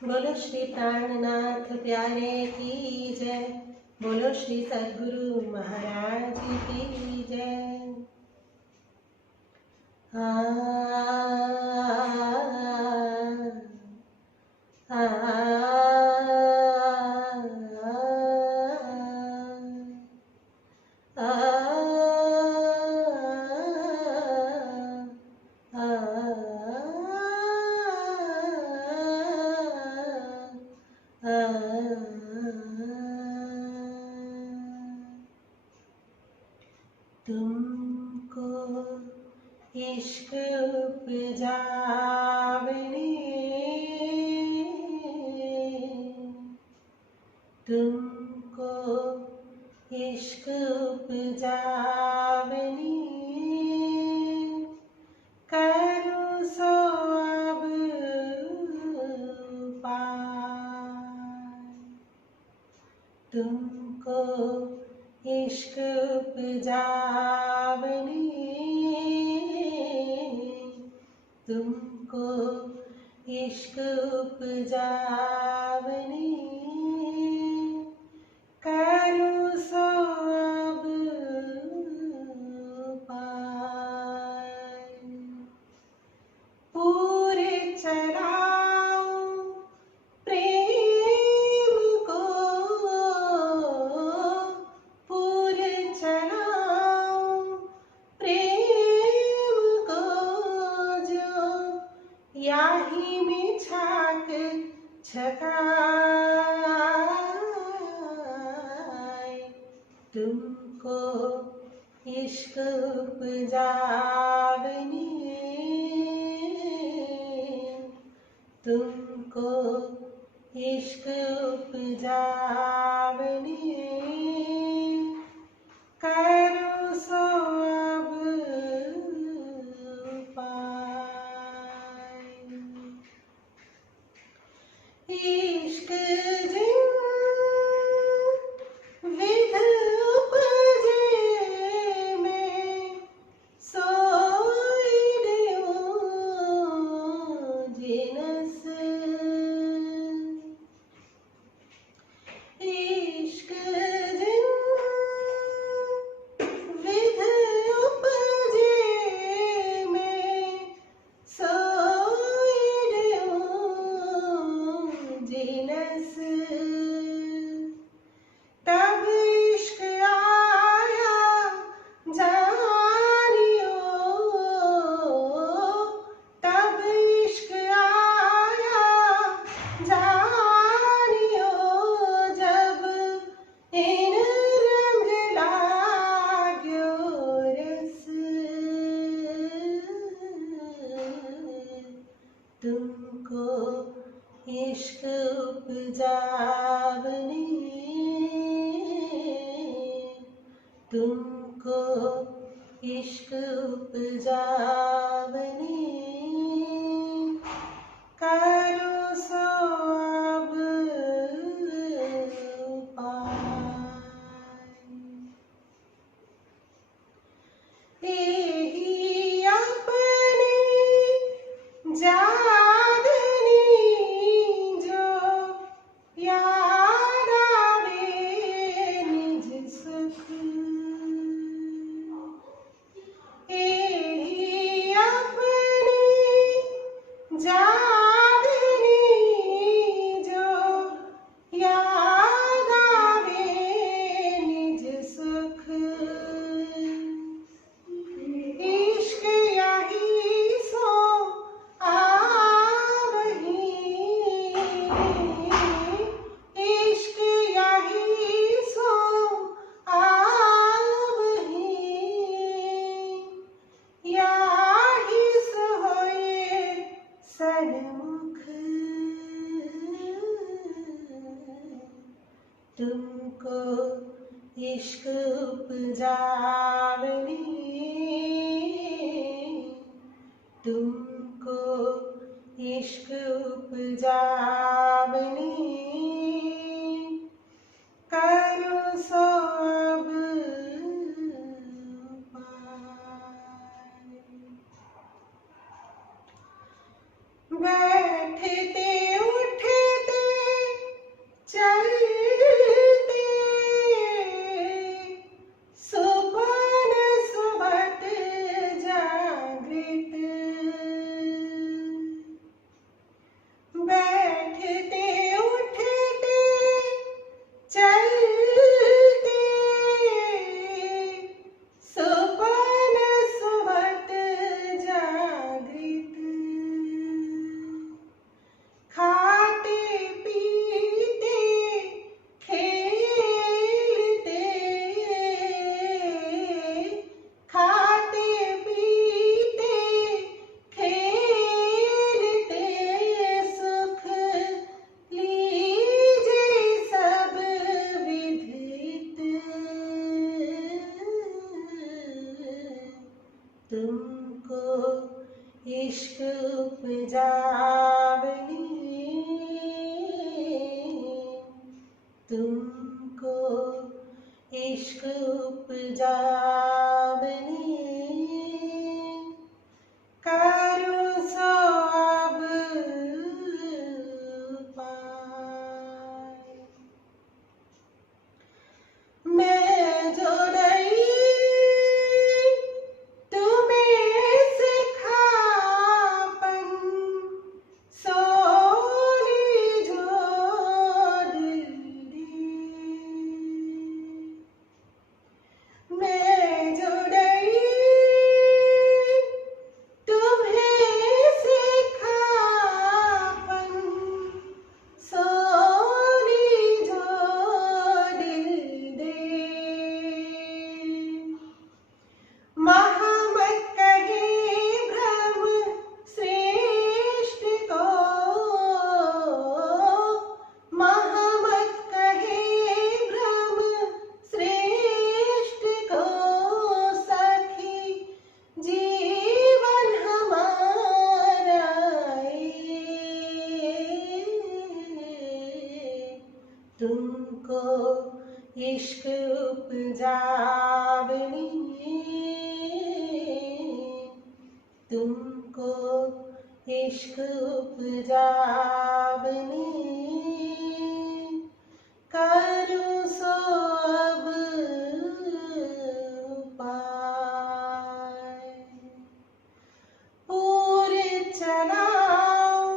बोलो श्री प्राणनाथ प्यारे की जय। बोलो श्री सद्गुरु महाराज की जय। तुमको इश्क उपजावने, तुमको इश्क उपजावने, करो सो अब पार। तुमको इश्क उपजावने, तुमको इश्क उपजावने, करो सो अब पार। पूरे चढ़ाओ प्रेम को, पूरे चढ़ाओ प्रेम को, जो याही में छाक छकाए। तुमको इश्क उपजावने, तुमको इश्क उपजावने, करो सो अब पार। इश्क जिन विध उपजे में, सोई देऊ जिनस। इश्क जिन विध उपजे में, सोई देऊ जिनस। तब इश्क आया जानियो, तब इश्क आया जानियो, जब इन रंग लाग्यो रस। तुमको इश्क उपजावने, तुमको इश्क उपजावने, करो सो अब पार। एही अपने जागनी, जो याद आवे निज सुख। एही अपने जागनी, जो याद आवे निज सुख। इश्क यही सो आवही, इश्क यही सो आवही, याही सो होए सन्मुख। तुमको इश्क उपजावने, तुमको इश्क उपजावने, करो सो अब पार। बैठते उठते तुमको इश्क उपजावनी, तुमको इश्क उपजावनी, करो सो अब उपाय। मैं जो नहीं तुम्हें सिखापन, सोनी जो दिल दी। मैं जो नहीं तुम्हें सिखापन, सोनी जो दिल दे। महामत कहे भ्रम श्रेष्ठ को, महामत कहे भ्रम श्रेष्ठ को, सखी जीवन हमारा तुमको इश्क उपजावनी, तुमको इश्क उपजावनी, करो सो अब उपाय। पूरे चलाओ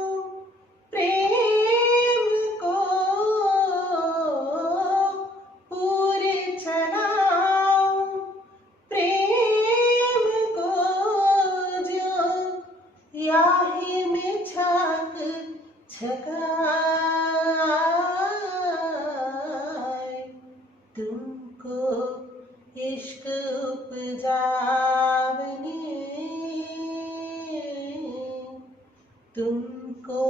प्रेम को, पूरे चलाओ प्रेम को, जो याही में छाक छकाए। तुमको इश्क उपजावनी, तुमको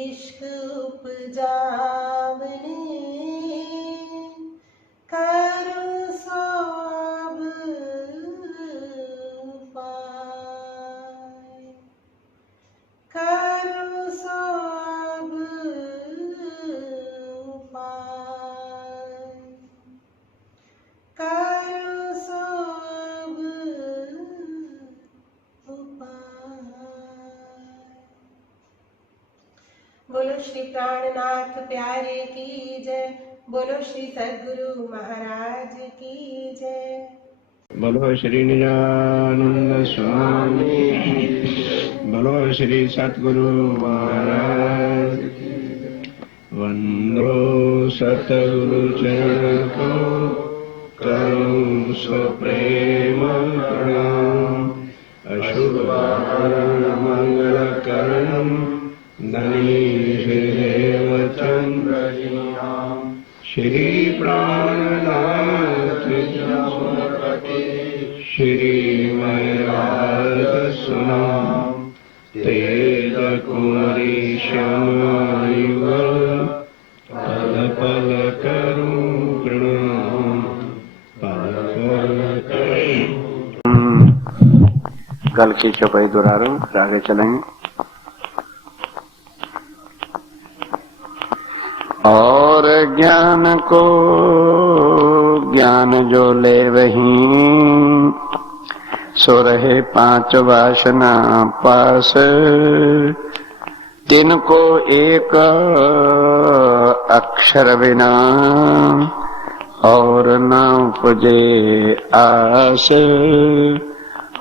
इश्क उपजावनी, करो सो अब उपाय। करो सो अब उपाय। करो सो अब उपाय। बोलो श्री प्राणनाथ प्यारे की जय, बोलो श्री सद्गुरु महाराज की जय। बोलो श्री निजानंद स्वामी, बोलो श्री सतगुरु महाराज। वंदो सतगुरु चरण को, करूं स्वप्रेम प्रणाम। अशुभ मंगल करण, धनीश देवचन श्री प्राणनाथ जपति, श्री मैराज सुनाम। तेज कुमारी श्यामायुगल, पल पल करूं प्रणाम, पल पल करूं। कल की चौपाई दोहरा रहा हूं, फिर आगे चलेंगे। और ज्ञान को ज्ञान जो ले वही, सो रहे पांच वासना पास। तिनको एक अक्षर बिना, और न उपजे आस,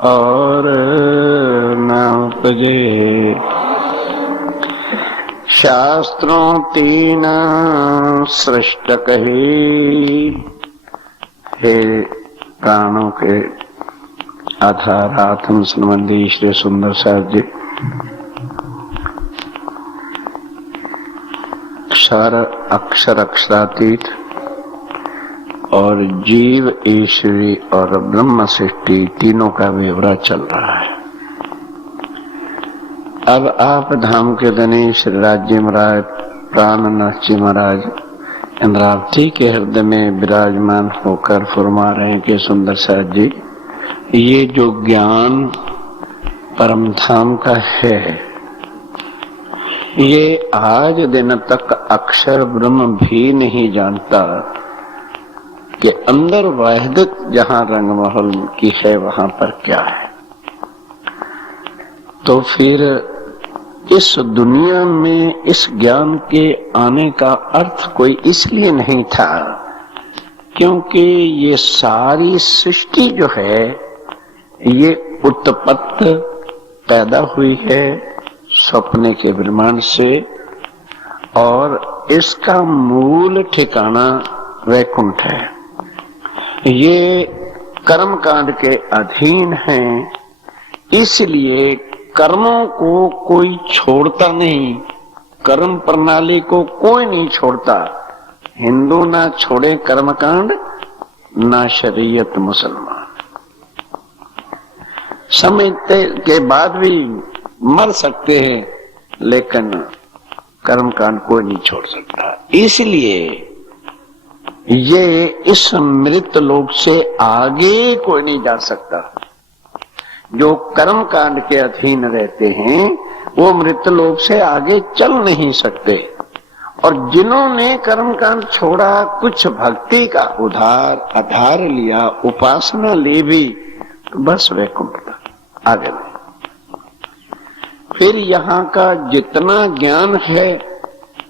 और न उपजे। शास्त्रों तीन सृष्ट कही, हे प्राणों के आधार आत्म संबंधी श्री सुंदर साहब जी। क्षर अक्षर अक्षरातीत और जीव ईश्वरी और ब्रह्म सृष्टि तीनों का व्यवहार चल रहा है। अब आप धाम के धनी श्री राज्य महाराज प्राणनाथ जी महाराज इंद्रावती के हृदय में विराजमान होकर फरमा रहे हैं कि सुंदर साहब जी, ये जो ज्ञान परम धाम का है, ये आज दिन तक अक्षर ब्रह्म भी नहीं जानता कि अंदर वहदत जहां रंगमहल की है वहां पर क्या है। तो फिर इस दुनिया में इस ज्ञान के आने का अर्थ कोई इसलिए नहीं था क्योंकि ये सारी सृष्टि जो है ये उत्पत्त पैदा हुई है सपने के ब्रह्मांड से, और इसका मूल ठिकाना वैकुंठ है। ये कर्म कांड के अधीन है, इसलिए कर्मों को कोई छोड़ता नहीं, कर्म प्रणाली को कोई नहीं छोड़ता। हिंदू ना छोड़े कर्मकांड, ना शरीयत मुसलमान। समझते के बाद भी मर सकते हैं, लेकिन कर्मकांड कोई नहीं छोड़ सकता। इसलिए ये इस मृत लोक से आगे कोई नहीं जा सकता। जो कर्म कांड के अधीन रहते हैं वो मृत लोक से आगे चल नहीं सकते, और जिन्होंने कर्म कांड छोड़ा, कुछ भक्ति का आधार लिया, उपासना ली भी, तो बस वैकुंठ तक आगे नहीं। फिर यहाँ का जितना ज्ञान है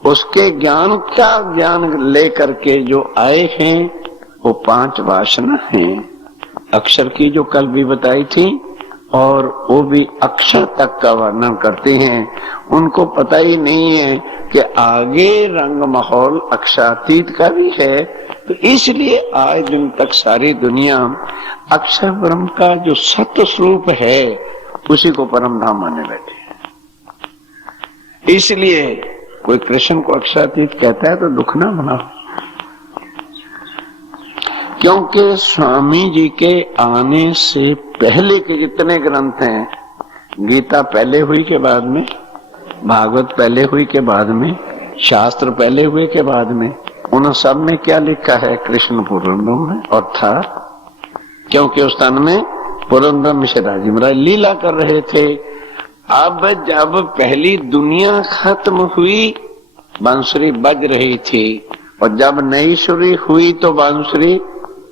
उसके ज्ञान का ज्ञान लेकर के जो आए हैं वो 5 वासना हैं। अक्षर की जो कल भी बताई थी, और वो भी अक्षर तक का वर्णन करते हैं। उनको पता ही नहीं है कि आगे रंग माहौल अक्षरातीत का भी है। तो इसलिए आज दिन तक सारी दुनिया अक्षर ब्रह्म का जो सत्य स्वरूप है उसी को परम धाम माने बैठे हैं। इसलिए कोई कृष्ण को अक्षरातीत कहता है तो दुख ना मनाओ, क्योंकि स्वामी जी के आने से पहले के जितने ग्रंथ हैं, गीता पहले हुई के बाद में, भागवत पहले हुई के बाद में, शास्त्र पहले हुए के बाद में, उन सब में क्या लिखा है? कृष्ण पूर्ण ब्रह्म है। और था क्योंकि उस स्थान में पूर्ण ब्रह्म मिश्राजी महाराज लीला कर रहे थे। अब जब पहली दुनिया खत्म हुई, बांसुरी बज रही थी, और जब नई शुरू हुई तो बांसुरी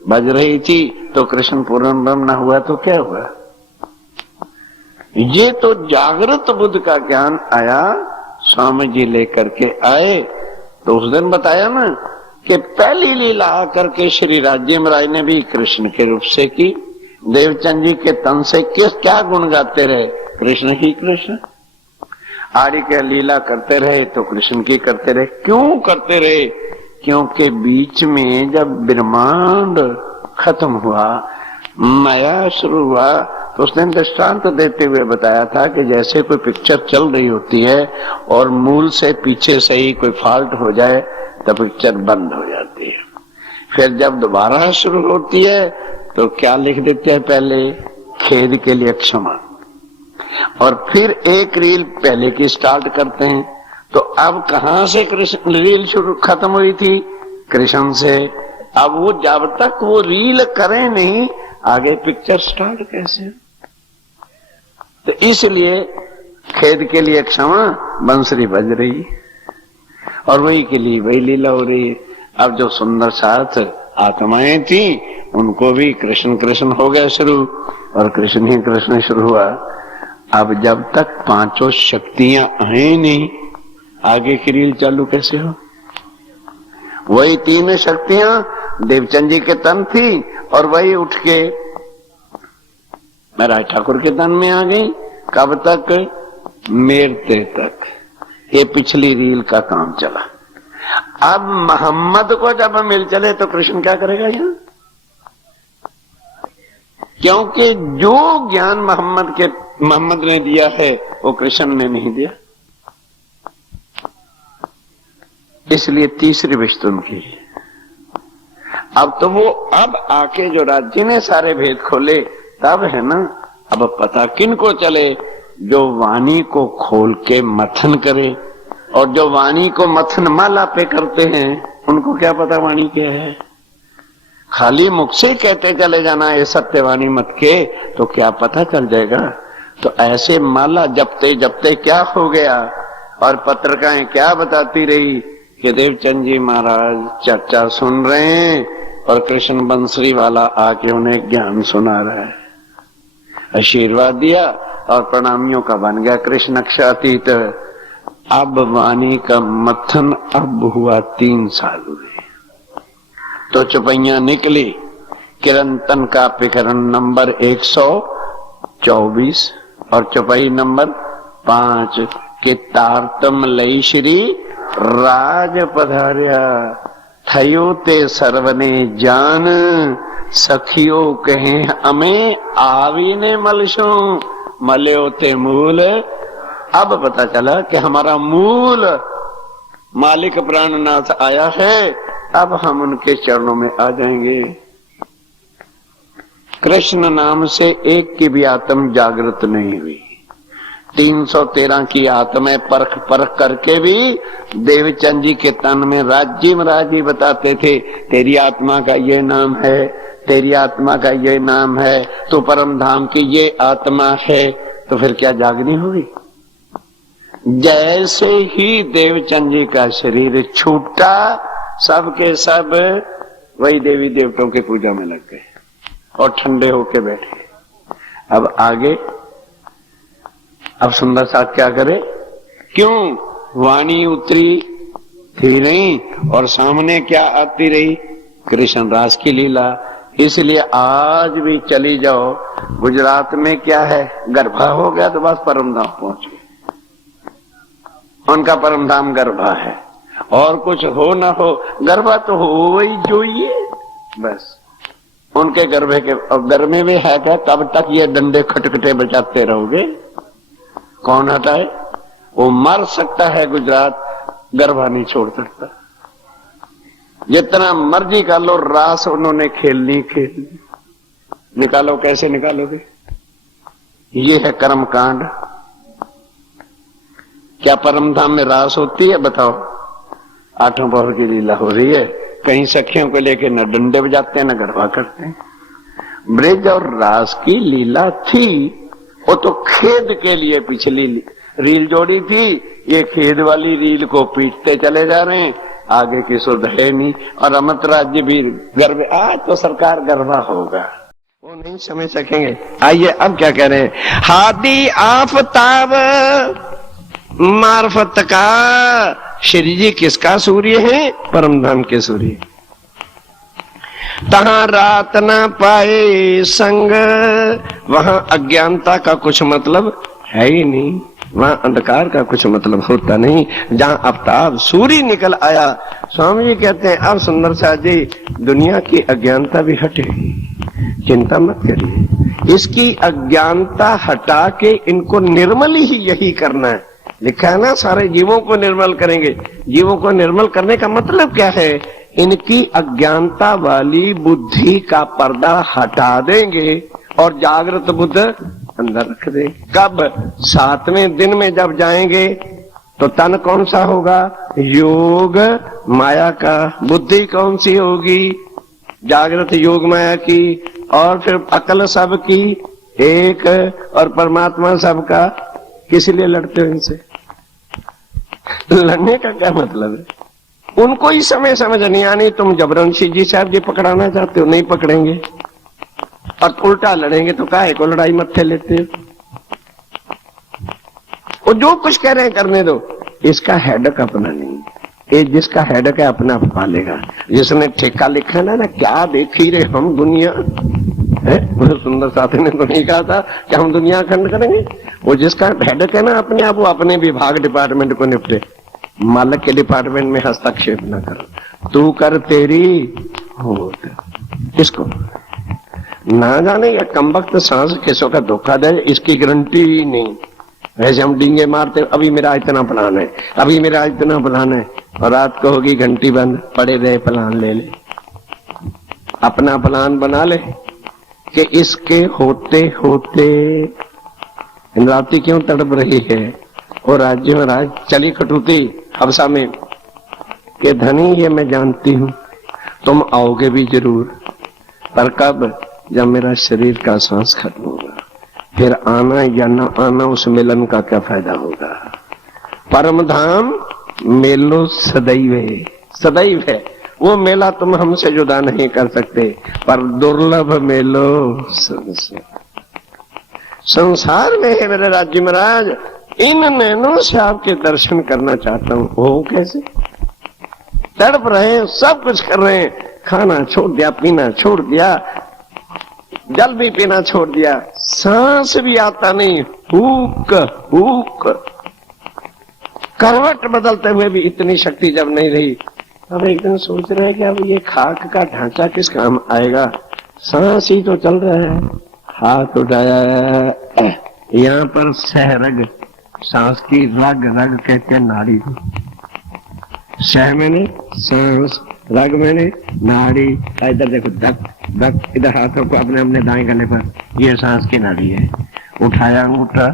बज रही थी, तो कृष्ण पूर्ण ब्रह्म न हुआ तो क्या हुआ? ये तो जागृत बुद्ध का ज्ञान आया, स्वामी जी लेकर के आए। तो उस दिन बताया ना कि पहली लीला आकर के श्री राज्य महाराज ने भी कृष्ण के रूप से की। देवचंद जी के तन से क्या गुण गाते रहे? कृष्ण ही कृष्ण। आदि के लीला करते रहे तो कृष्ण की करते रहे। क्यों करते रहे? क्योंकि बीच में जब ब्रह्मांड खत्म हुआ, माया शुरू हुआ, तो उसने दृष्टांत देते हुए बताया था कि जैसे कोई पिक्चर चल रही होती है और मूल से पीछे से ही कोई फॉल्ट हो जाए तो पिक्चर बंद हो जाती है। फिर जब दोबारा शुरू होती है तो क्या लिख देते हैं? पहले खेद के लिए क्षमा, और फिर एक रील पहले की स्टार्ट करते हैं। तो अब कहां से कृष्ण रील शुरू खत्म हुई थी? कृष्ण से। अब वो जब तक वो रील करें नहीं, आगे पिक्चर स्टार्ट कैसे? तो इसलिए खेद के लिए क्षमा, बंसुरी बज रही, और वही के लिए वही लीला हो रही है। अब जो सुंदर साथ आत्माएं थी उनको भी कृष्ण कृष्ण हो गया शुरू, और कृष्ण ही कृष्ण शुरू हुआ। अब जब तक 5 शक्तियां आए नहीं, आगे की रील चालू कैसे हो? वही 3 शक्तियां देवचंद जी के तन थी, और वही उठ के महाराज ठाकुर के तन में आ गई। कब तक? मेरते तक। ये पिछली रील का काम चला। अब मोहम्मद को जब मिल चले तो कृष्ण क्या करेगा यहाँ? क्योंकि जो ज्ञान मोहम्मद ने दिया है वो कृष्ण ने नहीं दिया। इसलिए तीसरी विष्णु उनकी। अब तो वो अब आके जो राज्य ने सारे भेद खोले तब है ना। अब पता किन को चले? जो वाणी को खोल के मथन करे, और जो वाणी को मथन माला पे करते हैं उनको क्या पता वाणी क्या है? खाली मुख से कहते चले जाना ये सत्यवाणी मत के, तो क्या पता चल जाएगा? तो ऐसे माला जपते जपते क्या हो गया, और पत्रिकाएं क्या बताती रही कि देवचंद जी महाराज चर्चा सुन रहे हैं और कृष्ण बंसरी वाला आके उन्हें ज्ञान सुना रहा है। आशीर्वाद दिया और प्रणामियों का बन गया कृष्ण क्षातीत। अब वाणी का मथन अब हुआ 3 साल हुए तो चौपैया निकली। किरंतन का प्रकरण नंबर 124 और चौपाई नंबर 5 के तारतम लई श्री राज पधार्या। थयो ते सर्वने जान सखियो कहे हमें आवीने मलशो मल्यो ते मूल। अब पता चला कि हमारा मूल मालिक प्राणनाथ आया है, अब हम उनके चरणों में आ जाएंगे। कृष्ण नाम से एक की भी आत्म जागृत नहीं हुई। 313 की आत्माएं परख परख करके भी देवचंद जी के तन में राज्य महाराज जी बताते थे, तेरी आत्मा का ये नाम है, तेरी आत्मा का ये नाम है, तो परम धाम की ये आत्मा है। तो फिर क्या जागनी होगी? जैसे ही देवचंद जी का शरीर छूटा, सबके सब वही देवी देवताओं की पूजा में लग गए और ठंडे होके बैठे। अब आगे, अब सुंदर साथ क्या करे? क्यों? वाणी उतरी थी नहीं और सामने क्या आती रही? कृष्ण रास की लीला। इसलिए आज भी चली जाओ, गुजरात में क्या है, गरबा हो गया तो बस परमधाम पहुंच गए। उनका परमधाम गरबा है, और कुछ हो ना हो, गरबा तो हो ही जोइए बस। उनके गरबे के, और गरबे में है क्या, कब तक ये डंडे खटखटे बजाते रहोगे? कौन आता है? वो मर सकता है, गुजरात गरबा नहीं छोड़ सकता। जितना मर्जी कर लो, रास उन्होंने खेलनी खेलनी। निकालो, कैसे निकालोगे? ये है कर्म कांड। क्या परमधाम में रास होती है? बताओ। 8 पहर की लीला हो रही है, कहीं सखियों को लेके न डंडे बजाते हैं न गरबा करते हैं। ब्रिज और रास की लीला थी, वो तो खेद के लिए पिछली रील जोड़ी थी, ये खेद वाली रील को पीटते चले जा रहे हैं, आगे की सुध है नहीं। और अमृत राज्य भी गर्व, आज तो सरकार गरबा होगा, वो नहीं समझ सकेंगे। आइए अब क्या कह रहे हैं? हादी आफताब मार्फत का श्री जी किसका सूर्य है? परमधाम के सूर्य। तहां रात ना पाए संग, वहां अज्ञानता का कुछ मतलब है ही नहीं, वहां अंधकार का कुछ मतलब होता नहीं। जहां आफ्ताब सूर्य निकल आया, स्वामी जी कहते हैं अब सुंदर साथ जी, दुनिया की अज्ञानता भी हटेगी, चिंता मत करिए। इसकी अज्ञानता हटा के इनको निर्मल ही यही करना है। लिखा है ना, सारे जीवों को निर्मल करेंगे। जीवों को निर्मल करने का मतलब क्या है? इनकी अज्ञानता वाली बुद्धि का पर्दा हटा देंगे और जागृत बुद्ध अंदर रख देंगे। कब? 7वें दिन में जब जाएंगे तो तन कौन सा होगा? योग माया का। बुद्धि कौन सी होगी? जागृत योग माया की। और फिर अकल सब की एक, और परमात्मा सबका। किस लिए लड़ते हो इनसे? लड़ने का क्या मतलब है? उनको ही समय समझ नहीं आनी। तुम जबरंशी जी साहब जी पकड़ाना चाहते हो, नहीं पकड़ेंगे, और उल्टा लड़ेंगे तो काहे को लड़ाई मत्थे लेते हो? वो जो कुछ कह रहे हैं करने दो, इसका हेडक अपना नहीं, ये जिसका हेडक है अपना आप पालेगा। जिसने ठेका लिखा ना, क्या देखी रे हम दुनिया है, बहुत सुंदर साथी ने तो नहीं कहा था कि हम दुनिया खंड करेंगे। वो जिसका हेडक है ना अपने आप, वो अपने विभाग डिपार्टमेंट को निपटे, मालक के डिपार्टमेंट में हस्तक्षेप न कर। तू कर तेरी होत, इसको ना जाने या कमबख्त सांस किसों का धोखा दे, इसकी गारंटी ही नहीं। वैसे हम डींगे मारते, अभी मेरा इतना प्लान है, अभी मेरा इतना प्लान है, और रात को होगी घंटी बंद, पड़े रहे प्लान ले ले। अपना प्लान बना ले कि इसके होते होते इंद्रावती क्यों तड़प रही है। और राज्य में राज चली कटौती हबसा में कि धनी ये मैं जानती हूं, तुम आओगे भी जरूर, पर कब? जब मेरा शरीर का सांस खत्म होगा, फिर आना या न आना उस मिलन का क्या फायदा होगा। परम धाम मेलो सदैव है, सदैव है। वो मेला तुम हमसे जुदा नहीं कर सकते, पर दुर्लभ मेलो संसार में है मेरे राज्य महाराज। इन नैनों से आपके दर्शन करना चाहता हूं। वो कैसे? तड़प रहे हैं, सब कुछ कर रहे हैं, खाना छोड़ दिया, पीना छोड़ दिया, जल भी पीना छोड़ दिया, सांस भी आता नहीं, हुक हुक। करवट बदलते हुए भी इतनी शक्ति जब नहीं रही, अब एक दिन सोच रहे हैं कि अब ये खाक का ढांचा किस काम आएगा। सांस ही तो चल रहा है। हाथ उठाया, यहाँ पर सहरग, सांस की रग, रग कहते हैं नाड़ी। सह मैंने सांस, रग मैंने नाड़ी। इधर देखो, धक धक, इधर हाथों को अपने अपने दाएं गले पर, ये सांस की नाड़ी है। उठाया अंगूठा,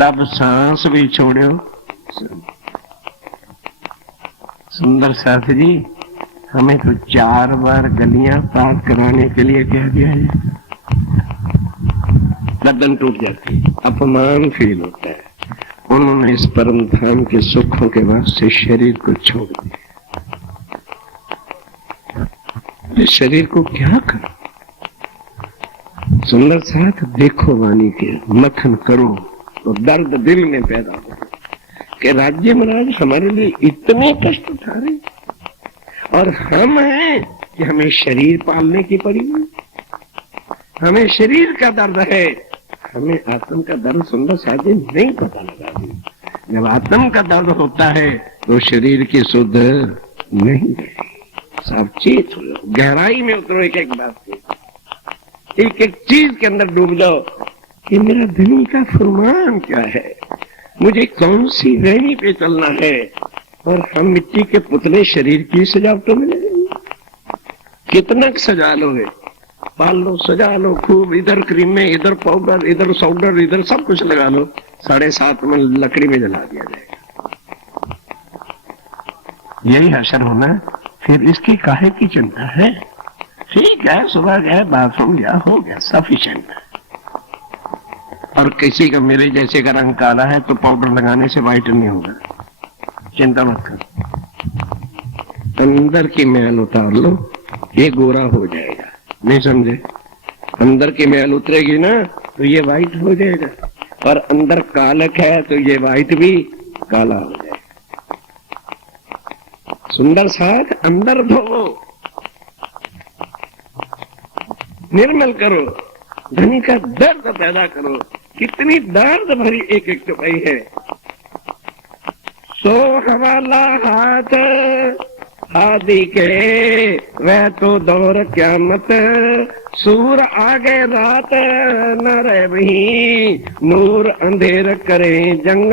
तब सांस भी छोड़ो। सुंदर साथी जी, हमें तो 4 बार गलियां पार कराने के लिए कह दिया है। गर्दन टूट जाती है, अपमान फील होता है। उन्होंने इस परम धाम के सुखों के वास्ते शरीर को छोड़ दिया। इस शरीर को क्या करो? सुंदर साथ देखो वाणी के, मथन करो तो दर्द दिल में पैदा हो कि राज्य महाराज हमारे लिए इतने कष्ट उठा रहे, और हम हैं कि हमें शरीर पालने की पड़ी। हमें शरीर का दर्द है, हमें आत्म का दर्द सुंदर साथी नहीं पता लगा। जब आत्म का दर्द होता है तो शरीर की सुध नहीं है। सावचेत हो, गहराई में उतरो, एक एक बात से, एक एक चीज के अंदर डूब जाओ कि मेरा धनी का फरमान क्या है, मुझे कौन सी रैनी पे चलना है। और हम मिट्टी के पुतले शरीर की सजावटों में लगेंगे। कितना सजा लोगे, पाल लो, सजा लो खूब, इधर क्रीम में, इधर पाउडर, इधर साउडर, इधर सब कुछ लगा लो, 7.5 में लकड़ी में जला दिया जाएगा। यही हशर होना। फिर इसकी काहे की चिंता है? ठीक है, सुबह गया, बाथरूम गया, हो गया, सफिशिएंट है। और किसी का मेरे जैसे का रंग काला है तो पाउडर लगाने से व्हाइट नहीं होगा, चिंता मत कर। अंदर की मैल उतार लो, ये गोरा हो जाएगा। नहीं समझे? अंदर की मैल उतरेगी ना तो ये व्हाइट हो जाएगा, और अंदर कालक है तो ये व्हाइट भी काला हो जाएगा। सुंदर साथ अंदर धो, निर्मल करो, धनी का दर्द पैदा करो। कितनी दर्द भरी एक एक चौपाई है। सो हवाला हाथ आदि के, वह तो दौर क्यामत, सूर आगे रात न रहे वही, नूर अंधेर करे जंग।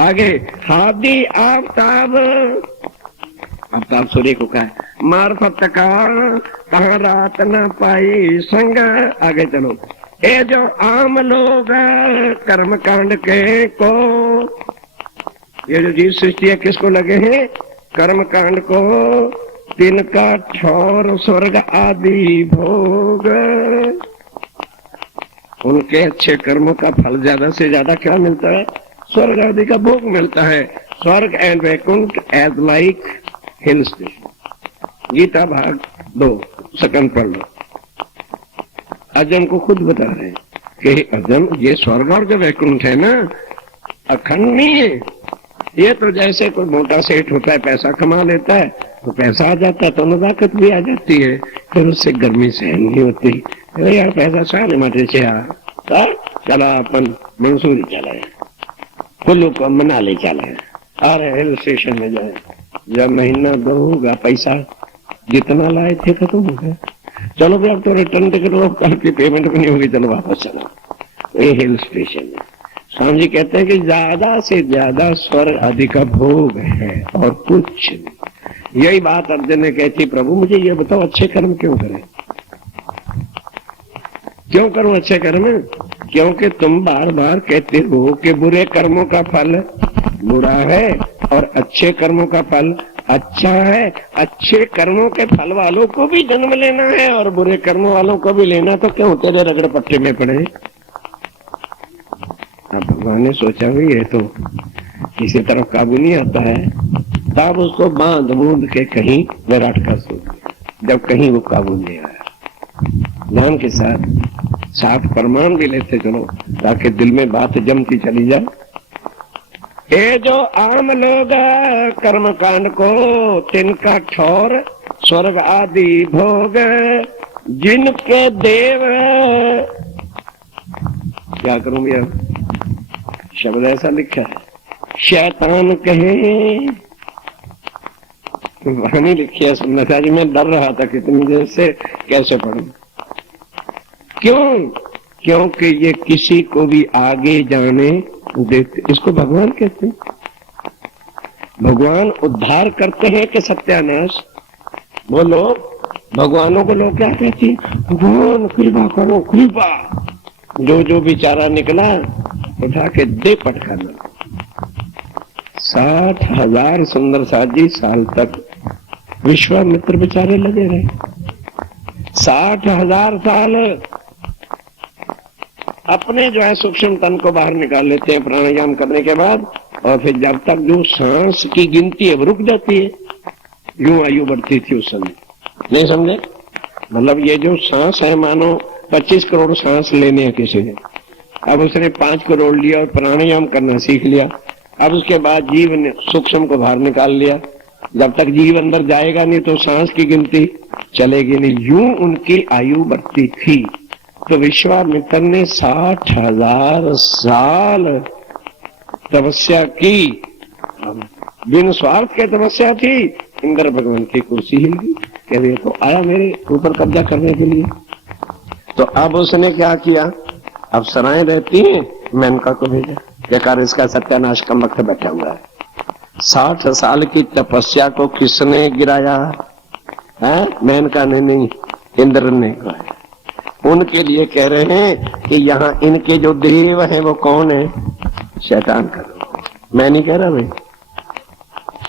आगे हादी आफ्ताब, आफ्ताब सूर्य को कहा, मार्फत का कहाँ रात न पाई संग। आगे चलो, ये जो आम लोग कर्म कांड के को, ये जो जीव सृष्टि है किसको लगे हैं? कर्म कांड को, तिनका ठौर स्वर्ग आदि भोग। उनके अच्छे कर्मों का फल ज्यादा से ज्यादा क्या मिलता है? स्वर्ग आदि का भोग मिलता है। स्वर्ग and Vaikuntha as like hill station. Gita भाग 2 सेकंड पढ़ लो। अर्जुन को खुद बता रहे हैं कि अर्जुन, ये स्वर्ग और जो वैकुंठ है ना, अखंड नहीं है। ये तो जैसे कोई मोटा सेठ होता है, पैसा कमा लेता है तो पैसा आ जाता है तो नजाकत भी आ जाती है, फिर उससे गर्मी सहन नहीं होती। अरे यार पैसा सारे माटे से चला, अपन मंसूरी चला है, कुल्लू को मनाली चला है, अरे हिल स्टेशन में जाए। जब महीना 2 होगा, पैसा जितना लाए थे खत्म हो गया। चलो भाई अब तो रिटर्न टिकट लो, कल की पेमेंट भी नहीं होगी, चलो वापस चलो। ये हिल स्टेशन है। स्वामी जी कहते हैं कि ज्यादा से ज्यादा स्वर्ग आदि का भोग है और कुछ नहीं। यही बात अर्जुन ने कहती, प्रभु मुझे ये बताओ अच्छे कर्म क्यों करें? क्यों करूं अच्छे कर्म? क्योंकि तुम बार बार कहते हो कि बुरे कर्मों का फल बुरा है और अच्छे कर्मों का फल अच्छा है, अच्छे कर्मों के फल वालों को भी जन्म लेना है और बुरे कर्मों वालों को भी लेना, तो क्यों तेरे रगड़ पट्टे में पड़े। अब भगवान ने सोचा भी ये तो किसी तरफ काबू नहीं आता है, तब उसको बांध बूंद के कहीं विराट का सूत्र, जब कहीं वो काबू नहीं आया, ध्यान के साथ प्रमाण भी लेते चलो ताकि दिल में बात जमती चली जाए। ये जो आम लोग कर्म कांड को तिनका ठौर स्वर्ग आदि भोग, जिनके देव, क्या करूं भैया, शब्द ऐसा लिखा है, शैतान कहे, वाणी लिखी है सुन्नत जी। मैं डर रहा था कितनी देर से कैसे पढ़ूं, क्योंकि ये किसी को भी आगे जाने देते, इसको भगवान कहते हैं। भगवान उद्धार करते हैं कि सत्यानाश। बोलो, भगवानों को लोग क्या कहते हैं, भगवान कृपा करो, कृपा। जो बेचारा निकला उठा के दे पटखाना। 60,000 सुंदर साथ जी साल तक विश्वामित्र बेचारे लगे रहे, 60,000 साल अपने जो है सूक्ष्म तन को बाहर निकाल लेते हैं प्राणायाम करने के बाद, और फिर जब तक जो सांस की गिनती है वो रुक जाती है, यूं आयु बढ़ती थी उस समय। नहीं समझे? मतलब ये जो सांस है, मानो 25 करोड़ सांस लेने हैं किसी ने, अब उसने 5 करोड़ लिया और प्राणायाम करना सीख लिया। अब उसके बाद जीव ने सूक्ष्म को बाहर निकाल लिया, जब तक जीव अंदर जाएगा नहीं तो सांस की गिनती चलेगी नहीं, यूं उनकी आयु बढ़ती थी। तो विश्वामित्र ने 60,000 साल तपस्या की, बिन स्वार्थ के तपस्या थी। इंद्र भगवान की कुर्सी हिल गई, कह रही तो आया मेरे ऊपर कब्जा करने के लिए। तो अब उसने क्या किया, अब सराय रहती हैं, मेनका को भेजा, बेकार इसका सत्यानाश का वक्त बैठा हुआ है। 60 साल की तपस्या को किसने गिराया है? मेनका ने नहीं, इंद्र ने गिराया। उनके लिए कह रहे हैं कि यहाँ इनके जो देव हैं वो कौन है? शैतान करो, मैं नहीं कह रहा भाई,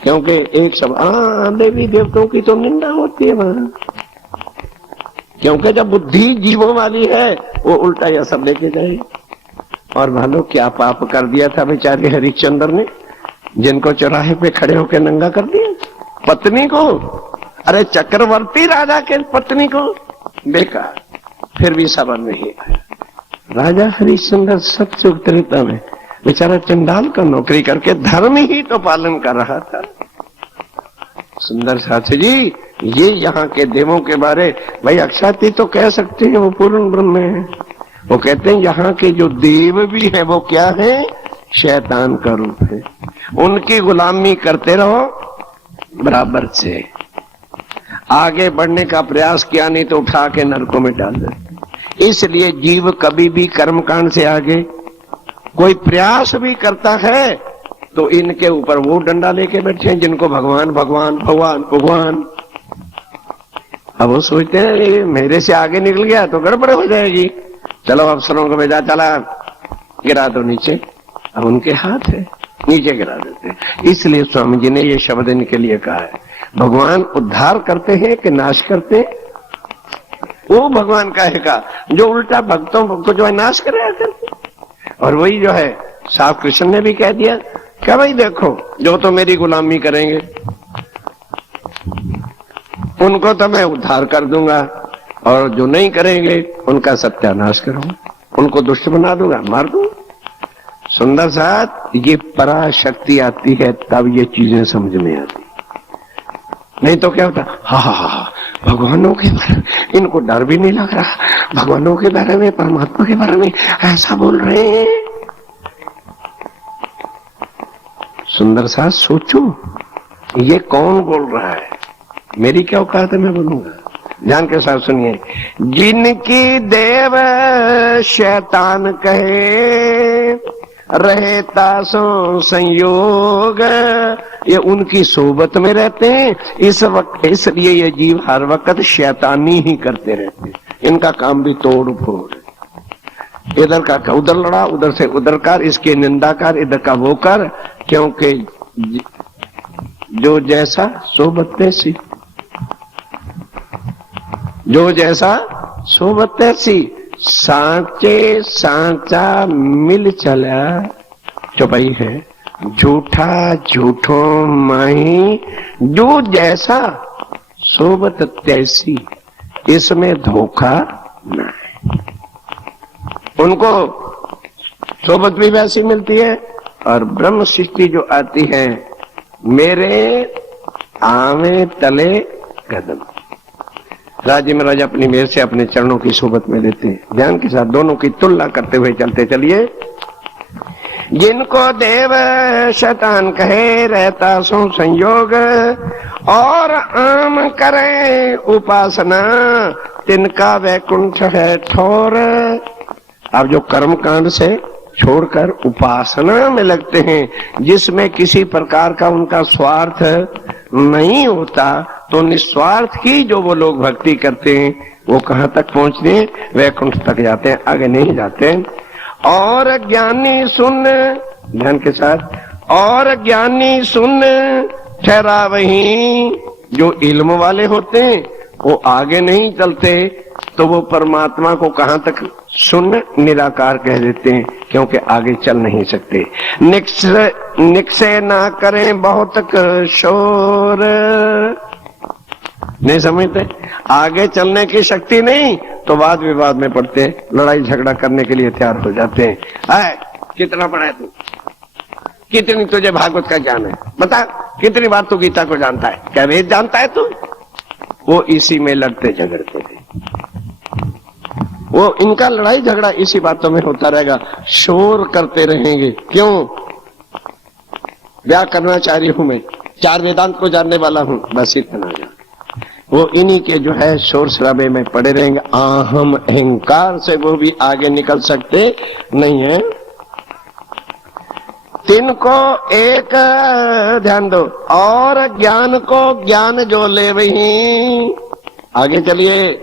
क्योंकि एक सब देवी देवताओं की तो निंदा होती है वहां, क्योंकि जब बुद्धि जीवों वाली है वो उल्टा यह सब लेके जाए। और भालो क्या पाप कर दिया था बेचारे हरिश्चंद्र ने, जिनको चौराहे पे खड़े होकर नंगा कर दिया पत्नी को। अरे चक्रवर्ती राजा के पत्नी को बेकार, फिर भी सबर नहीं आया। राजा हरिश्चंद्र सत्य उत्तरता में बेचारा चंडाल का नौकरी करके धर्म ही तो पालन कर रहा था। सुंदर साथी जी, ये यहाँ के देवों के बारे, भाई अक्षाती तो कह सकते हैं वो पूर्ण ब्रह्म है, वो कहते हैं यहाँ के जो देव भी है वो क्या है? शैतान का रूप है। उनकी गुलामी करते रहो, बराबर से आगे बढ़ने का प्रयास किया नहीं तो उठा के नरकों में डाल दे। इसलिए जीव कभी भी कर्मकांड से आगे कोई प्रयास भी करता है तो इनके ऊपर वो डंडा लेके बैठे हैं जिनको भगवान भगवान भगवान भगवान। अब वो सोचते हैं मेरे से आगे निकल गया तो गड़बड़ हो जाएगी, चलो अफसरों को भेजा, चला गिरा दो नीचे। अब उनके हाथ है, नीचे गिरा देते। इसलिए स्वामी जी ने ये शब्द इनके लिए कहा है, भगवान उद्धार करते हैं कि नाश करते हैं? वो भगवान कहेगा जो उल्टा भक्तों को जो है नाश करे करते। और वही जो है साफ कृष्ण ने भी कह दिया क्या भाई देखो, जो तो मेरी गुलामी करेंगे उनको तो मैं उद्धार कर दूंगा, और जो नहीं करेंगे उनका सत्यानाश करूंगा, उनको दुष्ट बना दूंगा, मार दूंगा। सुंदर साथ ये पराशक्ति आती है तब ये चीजें समझ में आती, नहीं तो क्या होता, हा भगवानों के बारे में इनको डर भी नहीं लग रहा, भगवानों के बारे में परमात्मा के बारे में ऐसा बोल रहे हैं। सुंदर साथ सोचो ये कौन बोल रहा है, मेरी क्या औकात है मैं बोलूंगा। ध्यान के साथ सुनिए, जिनकी देव शैतान कहे रहता सो संयोग, ये उनकी सोबत में रहते हैं इस वक्त, इसलिए ये जीव हर वक्त शैतानी ही करते रहते हैं। इनका काम भी तोड़ फोड़, इधर का उधर लड़ा, उधर से उधर कर, इसके निंदा कर, इधर का वो कर, क्योंकि जो जैसा सोबत तैसी, जो जैसा सोबत तैसी। सांचे सांचा मिल चला चौपाई है, झूठा झूठो माही, जो जैसा सोबत तैसी, इसमें धोखा न है। उनको सोबत भी वैसी मिलती है और ब्रह्म सृष्टि जो आती है, मेरे आवे तले कदम। राजी महाराज अपनी मेहर से अपने चरणों की सोबत में लेते हैं। ध्यान के साथ दोनों की तुलना करते हुए चलते चलिए। जिनको देव शैतान कहे रहता सो संयोग, और आम करे उपासना, तिनका वैकुंठ है ठोर। अब जो कर्म कांड से छोड़कर उपासना में लगते हैं, जिसमें किसी प्रकार का उनका स्वार्थ नहीं होता, तो निस्वार्थ की जो वो लोग भक्ति करते हैं, वो कहां तक पहुंचते हैं? वैकुंठ तक जाते हैं, आगे नहीं जाते। और ज्ञानी सुन, ध्यान के साथ, और ज्ञानी सुन ठहरा वहीं। जो इल्म वाले होते हैं वो आगे नहीं चलते, तो वो परमात्मा को कहां तक सुन निराकार कह देते हैं, क्योंकि आगे चल नहीं सकते। निक्षय ना करें बहुत शोर, नहीं समझते? आगे चलने की शक्ति नहीं तो वाद विवाद में पड़ते हैं, लड़ाई झगड़ा करने के लिए तैयार हो जाते हैं। आए, कितना पढ़ा है तू? कितनी तुझे भागवत का ज्ञान है? बता, कितनी बार तू गीता को जानता है? क्या वेद जानता है तू? वो इसी में लड़ते झगड़ते थे। वो इनका लड़ाई झगड़ा इसी बातों में होता रहेगा, शोर करते रहेंगे। क्यों? व्याकरणाचार्य हूं मैं, 4 वेदांत को जानने वाला हूं, बस इतना जान। वो इन्हीं के जो है शोर शराबे में पड़े रहेंगे। अहम अहंकार से वो भी आगे निकल सकते नहीं है। तिनको एक ध्यान दो, और ज्ञान को ज्ञान जो ले वही। आगे चलिए।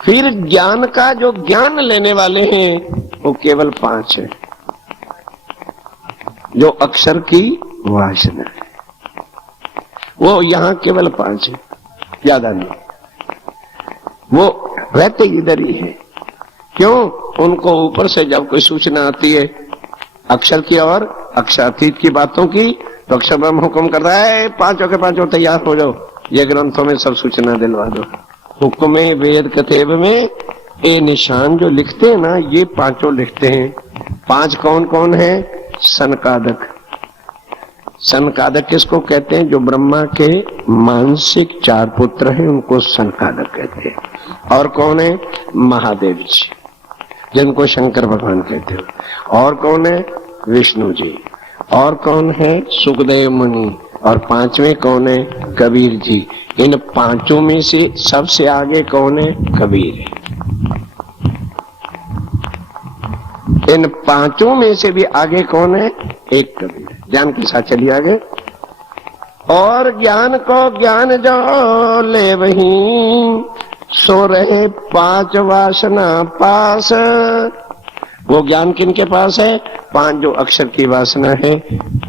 फिर ज्ञान का जो ज्ञान लेने वाले हैं वो केवल 5 है, जो अक्षर की वासना है, वो यहां केवल 5 है, ज्यादा नहीं। वो रहते इधर ही है। क्यों? उनको ऊपर से जब कोई सूचना आती है अक्षर की और अक्षरातीत की बातों की, तो अक्षर ब्रह्म हुक्म कर रहा है 5 के 5 तैयार हो जाओ, ये ग्रंथों में सब सूचना दिलवा दो। हुक्म वेद कतेब में ये निशान जो लिखते हैं ना, ये 5 लिखते हैं। 5 कौन कौन है? सनकादक। सनकादक किसको कहते हैं? जो ब्रह्मा के मानसिक 4 पुत्र हैं, उनको सनकादक कहते हैं। और कौन है? महादेव जी, जिनको शंकर भगवान कहते हो। और कौन है? विष्णु जी। और कौन है? सुखदेव मुनि। और 5वें कौन है? कबीर जी। इन 5 में से सबसे आगे कौन है? कबीर है। इन 5 में से भी आगे कौन है? एक कबीर। ज्ञान के साथ चलिए आगे। और ज्ञान को ज्ञान जो ले वहीं, सो रहे 5 वासना पास। वो ज्ञान किनके पास है? 5 जो अक्षर की वासना है,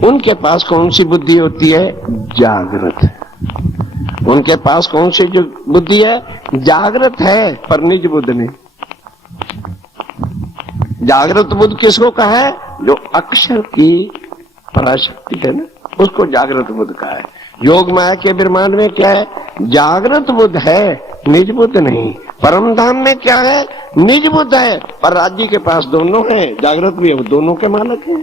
उनके पास कौन सी बुद्धि होती है? जागृत। उनके पास कौन सी जो बुद्धि है? जागृत है, पर निज बुद्ध नहीं। जागृत बुद्ध किसको कहा है? जो अक्षर की पराशक्ति है ना, उसको जागृत बुद्ध कहा है। योग माया के ब्रह्मांड में क्या है? जागृत बुद्ध है, निज बुद्ध नहीं। परम धाम में क्या है? निज बुद्ध है, पर राज्य के पास दोनों है, जागृत भी है, वो दोनों के मालिक है।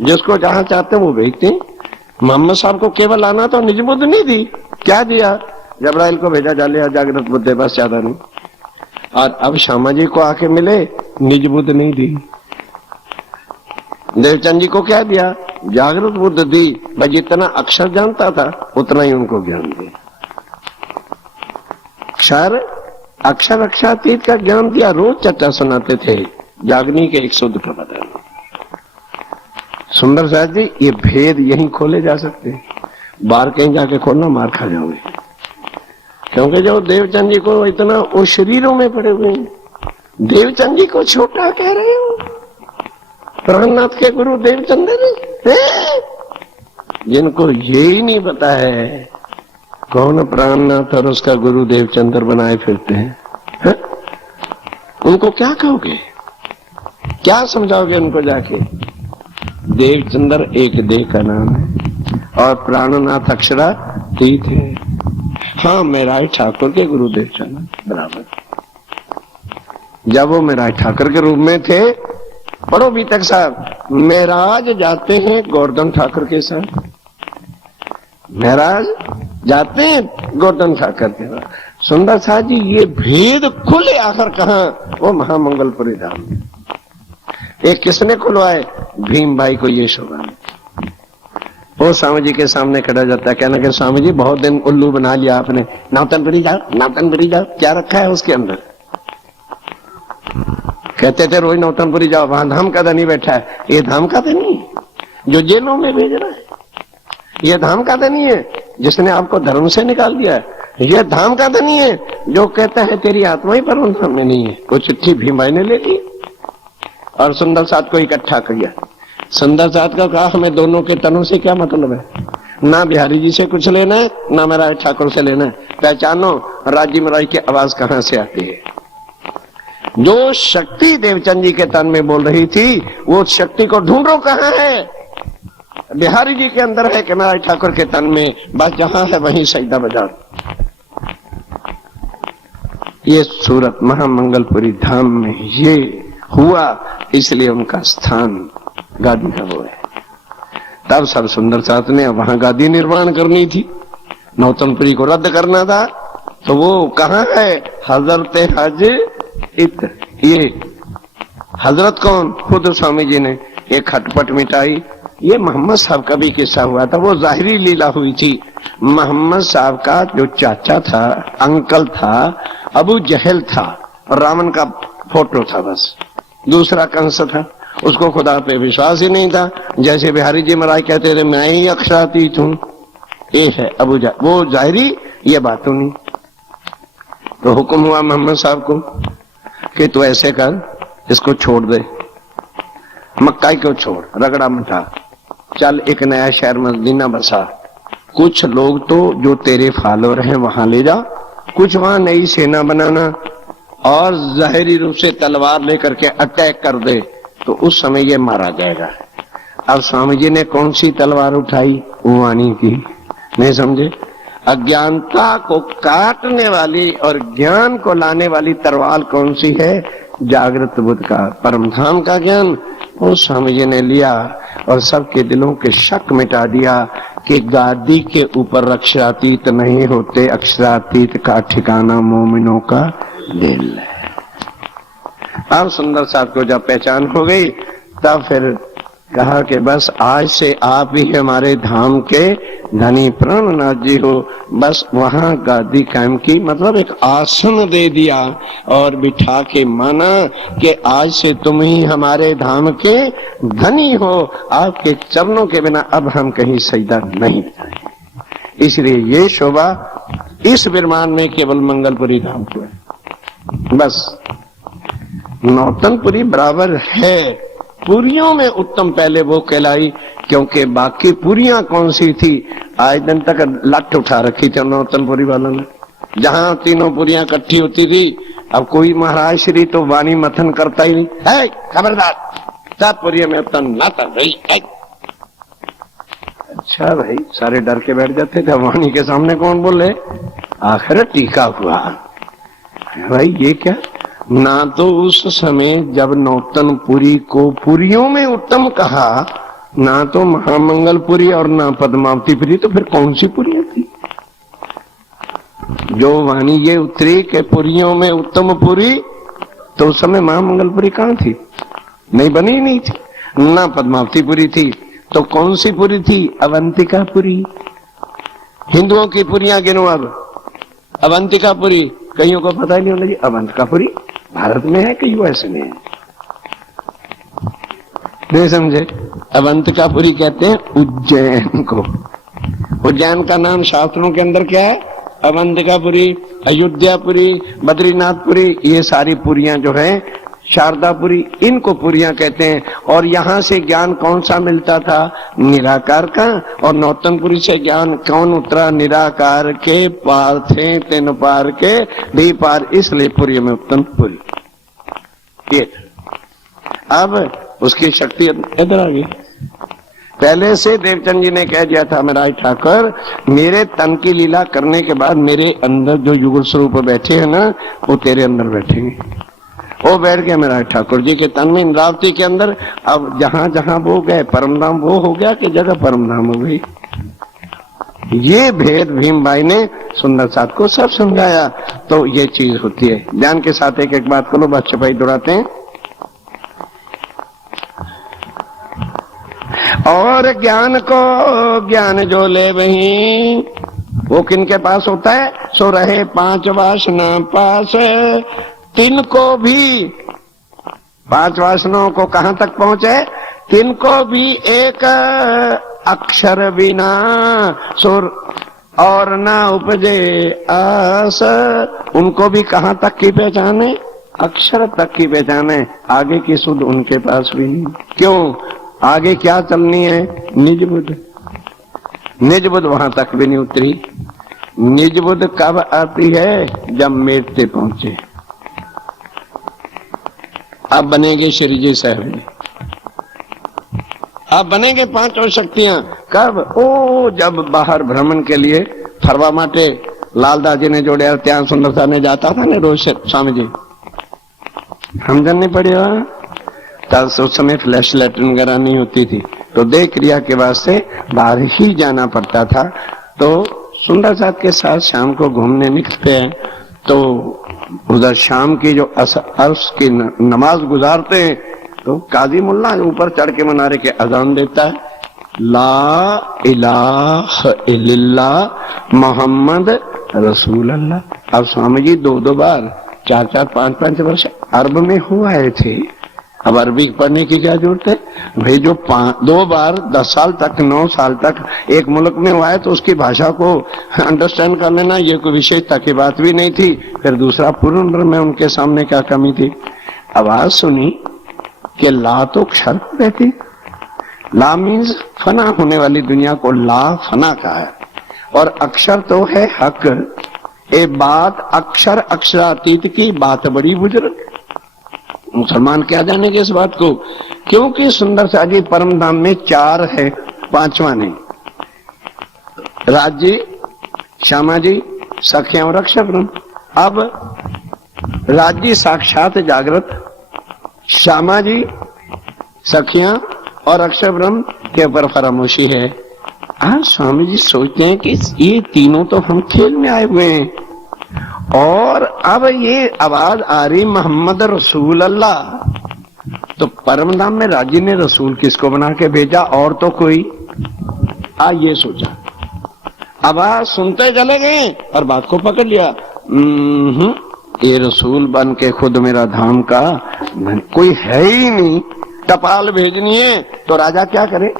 जिसको जहां चाहते हैं वो भेजते हैं। मोहम्मद साहब को केवल आना तो निज बुद्ध नहीं दी, क्या दिया? जबराइल को भेजा, जा लिया, जागृत बुद्ध है, बस ज्यादा नहीं। और अब श्यामा जी को आके मिले, निज बुद्ध नहीं दी। देवचंद जी को क्या दिया? जागृत बुद्ध दी। मैं जितना अक्षर जानता था उतना ही उनको ज्ञान दिया। अक्षर अक्षरातीत का ज्ञान दिया। रोज चर्चा सुनाते थे जागनी के 1 शुद्ध का बदल। सुंदर साहब जी, ये भेद यहीं खोले जा सकते हैं, बाहर कहीं जाके खोलना मार खा जाओगे। क्योंकि जो देवचंद जी को इतना वो शरीरों में पड़े हुए हैं, देवचंद जी को छोटा कह रहे हो? प्राणनाथ के गुरु देवचंद जिनको ये ही नहीं पता है कौन प्राणनाथ और उसका गुरु देवचंद्र बनाए फिरते हैं, है? उनको क्या कहोगे, क्या समझाओगे उनको जाके? देवचंद्र एक देह का नाम है और प्राणनाथ अक्षरातीत है। हाँ, मेराज ठाकुर के गुरु देवचंद्र बराबर। जब वो मेराज ठाकुर के रूप में थे, पढ़ो भी तक साहब, मेराज जाते हैं गोवर्धन ठाकुर के साथ, महाराज जाते हैं गोवर्धन ठाकुर के साथ। सुंदर साहब जी, ये भेद खुले आखिर कहां? वो महामंगलपुरी धाम में। एक किसने खुलवाए? भीम भाई को ये शोभा। वो स्वामी जी के सामने खड़ा जाता है, कहना कि स्वामी जी बहुत दिन उल्लू बना लिया आपने, नौतनपुरी जाओ, नौतनपुरी जाओ। क्या रखा है उसके अंदर? कहते थे रोज नौतनपुरी जाओ, वहां धाम का धनी बैठा है। ये धाम का धनी जो जेलों में भेज रहा है, ये धाम का धनी है जिसने आपको धर्म से निकाल दिया है। ये धाम का धनी है जो कहता है तेरी आत्मा ही परम धाम में नहीं है। वो चिट्ठी भीम भाई ने ले ली और सुंदर साथ को इकट्ठा किया। सुंदर साथ का कहा हमें दोनों के तनों से क्या मतलब है, ना बिहारी जी से कुछ लेना है ना मेरा ठाकुर से लेना है। पहचानो राज्य मराई की आवाज कहां से आती है। जो शक्ति देवचंद जी के तन में बोल रही थी, वो शक्ति को ढूंढो कहां है। बिहारी जी के अंदर है कि मेरा ठाकुर के तन में, बस जहां है वहीं सजदा बजाओ। ये सूरत महामंगलपुरी धाम में ये हुआ, इसलिए उनका स्थान गादी का वो है। तब सब सुंदर साथ ने वहां गादी निर्माण करनी थी, नौतनपुरी को रद्द करना था, तो वो कहां है? हजरत हज इत्र। ये हजरत कौन? खुद स्वामी जी ने एक खटपट मिटाई। ये मोहम्मद साहब का भी किस्सा हुआ था, वो जाहिरी लीला हुई थी। मोहम्मद साहब का जो चाचा था, अंकल था, अबू जहल था, और रावण का फोटो था, बस दूसरा कंस था। उसको खुदा पे विश्वास ही नहीं था। जैसे बिहारी जी महाराज कहते थे मैं ही अक्षरातीत हूं, ये है अबू जहल, वो जाहिरी, ये बात नहीं। तो हुक्म हुआ मोहम्मद साहब को कि तू ऐसे कर, इसको छोड़ दे, मक्काई को छोड़, रगड़ा मटा, चल एक नया शहर मदीना बसा। कुछ लोग तो जो तेरे फॉलोअर हैं वहां ले जा, कुछ वहां नई सेना बनाना और जाहिरी रूप से तलवार लेकर के अटैक कर दे, तो उस समय ये मारा जाएगा। अब स्वामी जी ने कौन सी तलवार उठाई? वाणी की। नहीं समझे? अज्ञानता को काटने वाली और ज्ञान को लाने वाली तलवार कौन सी है? जागृत बुद्ध का परम धाम का ज्ञान। वो स्वामी जी ने लिया और सबके दिलों के शक मिटा दिया कि गादी के ऊपर अक्षरातीत नहीं होते, अक्षरातीत का ठिकाना मोमिनों का दिल है। अब सुंदर साहब को जब पहचान हो गई, तब फिर कहा कि बस आज से आप ही हमारे धाम के धनी प्राणनाथ जी हो। बस वहां गादी कायम की, मतलब एक आसन दे दिया और बिठा के माना कि आज से तुम ही हमारे धाम के धनी हो, आपके चरणों के बिना अब हम कहीं सजदा नहीं करेंगे। इसलिए ये शोभा इस विरमान में केवल मंगलपुरी धाम को है। बस नौतनपुरी बराबर है। पुरियों में उत्तम पहले वो कहलाई, क्योंकि बाकी पुरियां कौन सी थी? आज दिन तक लट उठा रखी थी नौतनपुरी वालों ने। जहां तीनों पुरियां इकट्ठी होती थी, अब कोई महाराज श्री तो वाणी मथन करता ही नहीं है। खबरदार, सब पुरिया में उत्तम नाता भाई। अच्छा भाई, सारे डर के बैठ जाते थे, वाणी के सामने कौन बोले? आखिर टीका हुआ। भाई ये क्या? ना तो उस समय जब नौतनपुरी को पुरियों में उत्तम कहा, ना तो महामंगलपुरी और ना पद्मावतीपुरी, तो फिर कौन सी पुरियां थी? जो वाणी ये उतरी के पुरियों में उत्तम पुरी, तो उस समय महामंगलपुरी कहां थी? नहीं बनी नहीं थी। ना पद्मावतीपुरी थी, तो कौन सी पुरी थी? अवंतिकापुरी। हिंदुओं की पुरियां गिनो अब। अवंतिकापुरी कईयों को पता ही नहीं होना जी, अवंतिकापुरी भारत में है कि यूएस में है? नहीं समझे? अवंतिकापुरी कहते हैं उज्जैन को। उज्जैन का नाम शास्त्रों के अंदर क्या है? अवंतिकापुरी, अयोध्यापुरी, बद्रीनाथपुरी। ये सारी पुरियां जो है शारदापुरी, इनको पुरियां कहते हैं। और यहां से ज्ञान कौन सा मिलता था? निराकार का। और नौतनपुरी से ज्ञान कौन उतरा? निराकार के पार थे तीन पार के भी पार, इसलिए पुरी में उत्तनपुरी। ये अब उसकी शक्ति इधर आ गई। पहले से देवचंद जी ने कह दिया था, महाराज ठाकुर मेरे तन की लीला करने के बाद मेरे अंदर जो युगल स्वरूप बैठे हैं ना, वो तेरे अंदर बैठेंगे। वो बैठ गया महाराज ठाकुर जी के तन में, इंद्रावती के अंदर। अब जहां जहां वो गए परमधाम वो हो गया कि जगह परमधाम हो गई। ये भेद भीम भाई ने सुंदर साथ को सब समझाया। तो ये चीज होती है। ध्यान के साथ एक एक बात को लो, बस छपाई दोहराते हैं। और ज्ञान को ज्ञान जो ले वही, वो किनके पास होता है? सो रहे पांच वासना पास, तिनको भी, पांच वासनाओं को कहां तक पहुंचे? तिनको भी एक अक्षर बिना सुर और ना उपजे आस, उनको भी कहां तक की पहचाने? अक्षर तक की पहचाने। आगे की सुध उनके पास भी नहीं। क्यों? आगे क्या चलनी है? निज बुद्ध। निज बुद्ध वहां तक भी नहीं उतरी। निज बुद्ध कब आती है? जब मेटते पहुंचे। अब बनेंगे श्री जी साहब, अब बनेंगे पांचों शक्तियां। कब? ओ जब बाहर भ्रमण के लिए फरवा माटे लालदास जी ने जोड़े, त्यान सुंदरता ने जाता था ना रोज स्वामी जी, समझन नहीं पड़ी वहां। तब उस समय फ्लैश लैट्रिन वगैरह नहीं होती थी, तो देह क्रिया के वास्ते बाहर ही जाना पड़ता था। तो सुंदर साथ के साथ शाम को घूमने निकलते हैं, तो उधर शाम की जो अर्श की नमाज गुजारते हैं, तो काजी मुल्ला ऊपर चढ़ के मनारे के अजान देता है, ला इलाहा इल्लल्लाह मोहम्मद रसूल अल्लाह। अब स्वामी जी दो दो बार, चार चार पांच पांच वर्ष अरब में हो आए थे। अब अरबी पढ़ने की क्या जरूरत है भाई? जो दो बार 10 साल तक 9 साल तक एक मुल्क में हुआ है, तो उसकी भाषा को अंडरस्टैंड कर लेना ये कोई विशेषता की बात भी नहीं थी। फिर दूसरा पूर्ण में उनके सामने क्या कमी थी? आवाज सुनी कि ला तो क्षर रहती, ला मीन्स फना होने वाली दुनिया को ला फना का है, और अक्षर तो है हक। ए बात अक्षर अक्षरातीत की बात बड़ी बुजुर्ग। मुसलमान क्या जानेंगे इस बात को? क्योंकि सुंदर सा जी परम धाम में 4 है, 5वां नहीं। राज जी, श्यामा जी, सखिया और अक्षर ब्रह्म। अब राज जी साक्षात जागृत, श्यामा जी, सखिया और अक्षर ब्रह्म के ऊपर फरामोशी है। आज स्वामी जी सोचते हैं कि ये तीनों तो हम खेल में आए हुए हैं, और अब ये आवाज आ रही मोहम्मद रसूल अल्लाह। तो परमधाम में राजी ने रसूल किसको बना के भेजा? और तो कोई ये सोचा। आवाज सुनते चले गए और बात को पकड़ लिया। ये रसूल बन के खुद मेरा धाम का कोई है ही नहीं, टपाल भेजनी है तो राजा क्या करे?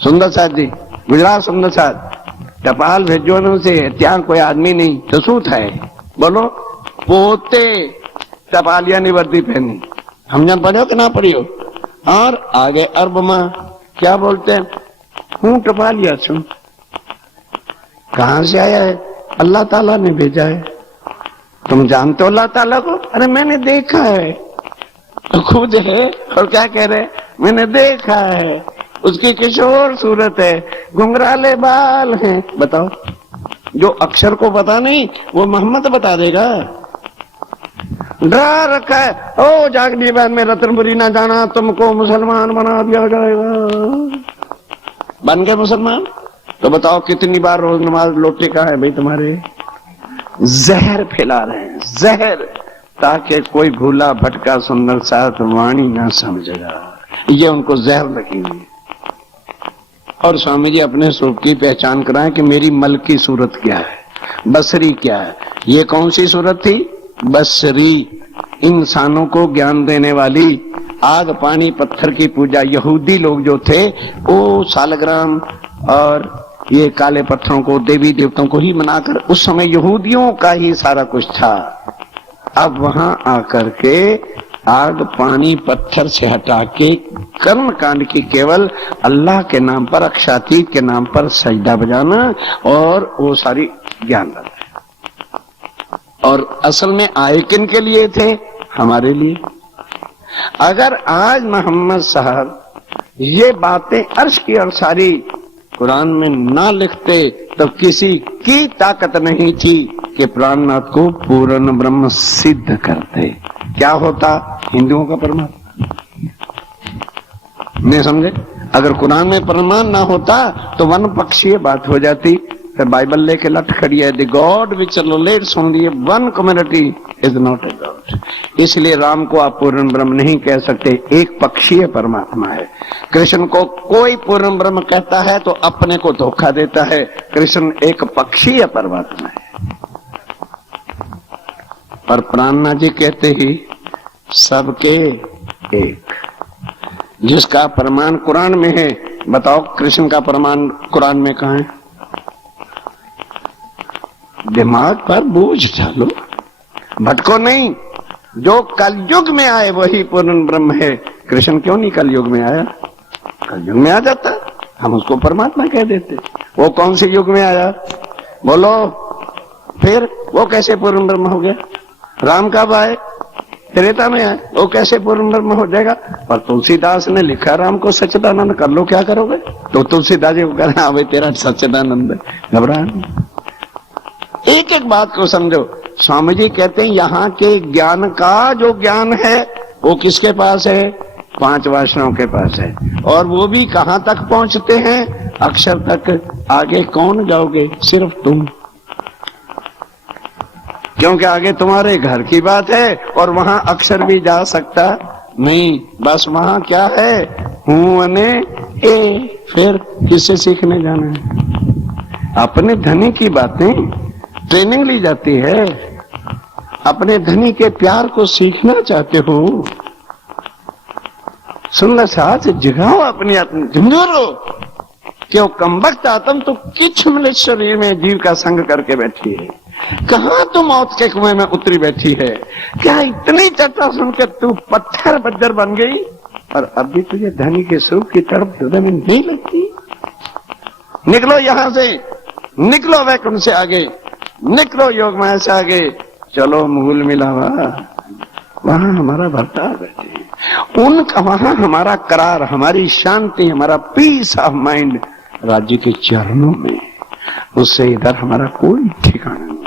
सुंदर साथ जी, गुजरात सुंदर साथ, टपाल भेजो से ત્યાં कोई आदमी नहीं तो शू थाय? बोलो। पोते टपालिया नहीं वर्दी पहनी, समझन पड़ो कि ना पड़ियो? और आगे अरब में क्या बोलते हैं? हूँ टपालिया छू। कहां से आया है? अल्लाह ताला ने भेजा है। तुम जानते हो अल्लाह ताला को? अरे मैंने देखा है। तो खुद है और क्या कह रहे? मैंने देखा है, उसकी किशोर सूरत है, घुंघराले बाल हैं। बताओ, जो अक्षर को पता नहीं वो मोहम्मद बता देगा। डरा रखा है, ओ जागने बाद में रतनपुरी ना जाना, तुमको मुसलमान बना दिया जाएगा। बन गए मुसलमान? तो बताओ कितनी बार रोज नमाज लोटे का है भाई तुम्हारे? जहर फैला रहे हैं, जहर, ताकि कोई भूला भटका सुंदर साथ वाणी ना समझेगा। ये उनको जहर लगी हुई। और स्वामी जी अपने स्वरूप की पहचान कराएं कि मेरी मल की सूरत क्या है, बसरी क्या है। ये कौन सी सूरत थी? बसरी, इंसानों को ज्ञान देने वाली। आग पानी पत्थर की पूजा यहूदी लोग जो थे वो सालग्राम और ये काले पत्थरों को देवी देवताओं को ही मनाकर, उस समय यहूदियों का ही सारा कुछ था। अब वहां आकर के आग पानी पत्थर से हटा के कर्म कांड की केवल अल्लाह के नाम पर, अक्षातीत के नाम पर सजदा बजाना और वो सारी ज्ञान लगा। और असल में आए किन के लिए थे? हमारे लिए। अगर आज मोहम्मद साहब ये बातें अर्श की और सारी कुरान में ना लिखते तो किसी की ताकत नहीं थी कि प्राणनाथ को पूर्ण ब्रह्म सिद्ध करते। क्या होता? हिंदुओं का परमात्मा। नहीं समझे? अगर कुरान में प्रमाण ना होता तो वन पक्षीय बात हो जाती। फिर बाइबल लेके लट खड़ी है, the God which relates only one community is not a god. इसलिए राम को आप पूर्ण ब्रह्म नहीं कह सकते, एक पक्षीय परमात्मा है। कृष्ण को कोई पूर्ण ब्रह्म कहता है तो अपने को धोखा देता है। कृष्ण एक पक्षीय परमात्मा है। और प्राणनाथ जी कहते ही सबके एक, जिसका प्रमाण कुरान में है। बताओ कृष्ण का प्रमाण कुरान में कहां है? दिमाग पर बोझ डालो, भटको नहीं। जो कलयुग में आए वही पूर्ण ब्रह्म है। कृष्ण क्यों नहीं कलयुग में आया? कलयुग में आ जाता, हम उसको परमात्मा कह देते। वो कौन से युग में आया? बोलो। फिर वो कैसे पूर्ण ब्रह्म हो गया? राम कब आए? त्रेता में आए, वो कैसे पूर्ण ब्रह्म हो जाएगा? और तुलसीदास ने लिखा राम को सच्चिदानंद, कर लो क्या करोगे? तो तुलसीदास जी को कहना हाँ भाई तेरा सच्चिदानंद, घबरा नहीं। एक एक बात को समझो। स्वामी जी कहते हैं यहाँ के ज्ञान का जो ज्ञान है वो किसके पास है? 5 वासनाओं के पास है। और वो भी कहां तक पहुंचते हैं? अक्षर तक। आगे कौन जाओगे? सिर्फ तुम, क्योंकि आगे तुम्हारे घर की बात है और वहां अक्षर भी जा सकता नहीं। बस वहां क्या है? हूं अने ए। फिर किससे सीखने जाना है? अपने धनी की बातें ट्रेनिंग ली जाती है। अपने धनी के प्यार को सीखना चाहते हो? सुन लो साथ जगाओ अपनी आत्म, झुंझुरो क्यों कमबख्त आत्म तो किछ मिले शरीर में जीव का संग करके बैठी है। कहां तू मौत के कुएं में उतरी बैठी है? क्या इतनी चर्चा सुनकर तू पत्थर बज्जर बन गई? और अभी तुझे धनी के स्वरूप की तरफ हृदय में नहीं लगती? निकलो यहां से, निकलो वैकुंठ से आगे, निकलो योग माया से आगे, चलो मूल मिलावा। वहां हमारा भरता बैठे, उनका वहां हमारा करार, हमारी शांति, हमारा पीस ऑफ माइंड राज्य के चरणों में। उससे इधर हमारा कोई ठिकाना नहीं।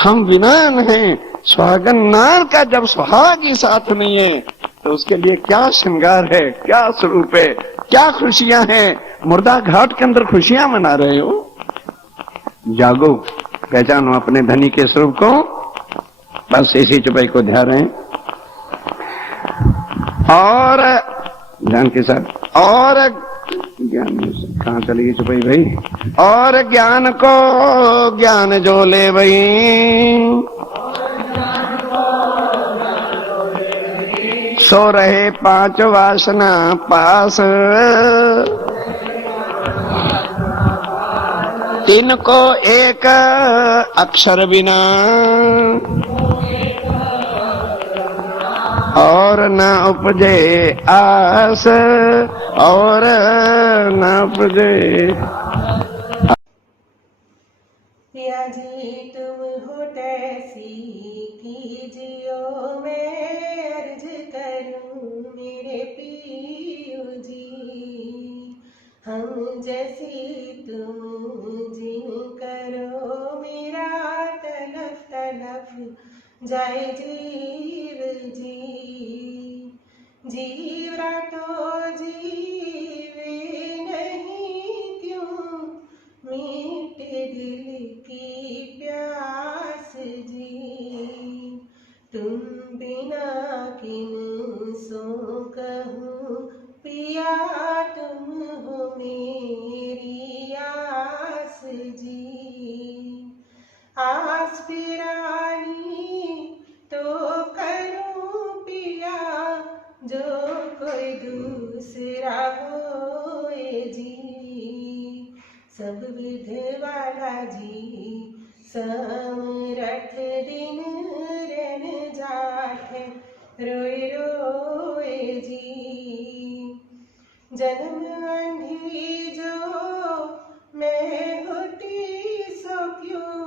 हम विनान हैं। सुहागन नार का जब सुहाग ही साथ नहीं है तो उसके लिए क्या श्रृंगार है, क्या स्वरूप है, क्या खुशियां हैं? मुर्दा घाट के अंदर खुशियां मना रहे हो। जागो, पहचानो अपने धनी के स्वरूप को। बस इसी चुपाई को ध्यान रहे। और ध्यान के साथ, और ज्ञान कहां चलेगी चुपाई भाई? और ज्ञान को ज्ञान जो ले वही, सो रहे 5 वासना पास। इनको एक अक्षर बिना और न उपजे आस, और न उपजे। पिया जी तुम हो तैसी कीजियो, मैं अर्ज करूं मेरे पियो जी। हम जैसी तुम जिन करो, मेरा तलफ तलफ जाए जीव जी। जीव रातो जीवे नहीं क्यों, मीठे दिल की प्यास जी। तुम बिना किन सो कहूँ, पिया तुम हो मेरी आस जी। आस पिरानी तो करूं पिया, जो कोई दूसरा होए जी। सब विध वाला जी, समरथ दिन रन साथ रोए रोए जी। जन्म अंधी जो मैं होती सो क्यों